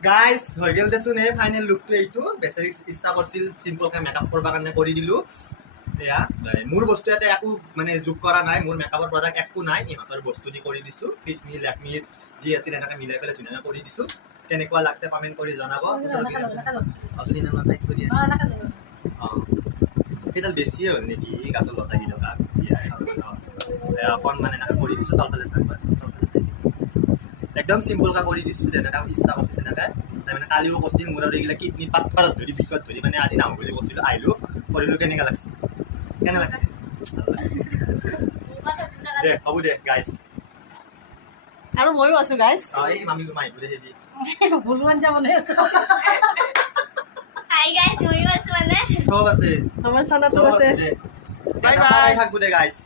guys হৈ গেল দেচোন এই ফাইনেল লুকটো এইটো বেচাৰি ইচ্ছা কৰিছিল চিম্পলকৈ মেকআপ কৰিব কাৰণে কৰি দিলোঁ এয়া মোৰ বস্তু ইয়াতে একো মানে যোগ কৰা নাই মোৰ মেকআপৰ প্ৰডাক্ট একো নাই ইহঁতৰ বস্তু দি কৰি দিছোঁ ফিটমি লেকমিৰ যি আছিল এনেকৈ মিলাই পেলাই ধুনীয়াকৈ কৰি দিছোঁ কেনেকুৱা লাগছে কমেণ্ট কৰি জনাব অজনী নাম চাইড কৰি অঁ সেইডাল বেছিয়ে হ'ল নেকি গাছৰ লতা কেইটকা অকণমান এনেকৈ কৰি দিছোঁ তলফালে চাই একদম চিম্পলকৈ কৰি দিছোঁ যেনেকৈ ইচ্ছা কৰিছিল তেনেকৈ তাৰমানে কালিও কৈছিল মোৰ আৰু এইগিলা কিডনী পাথৰত ধৰি বিষত ধৰি মানে আজি নাহোঁ বুলি কৈছিলোঁ আহিলোঁ কৰিলোঁ কেনেকৈ লাগছে কেনে লাগছে দে হ'ব দে গাইজ আৰু ময়ো আছো গাইজ এই মামি মাহি বোলে দিদি হনুমান যাবলৈ আছো হাই গাইস ময়ো আছো মানে চব আছে আমাৰ চানাটো আছে বাই বাই থাকবো দে গাইজ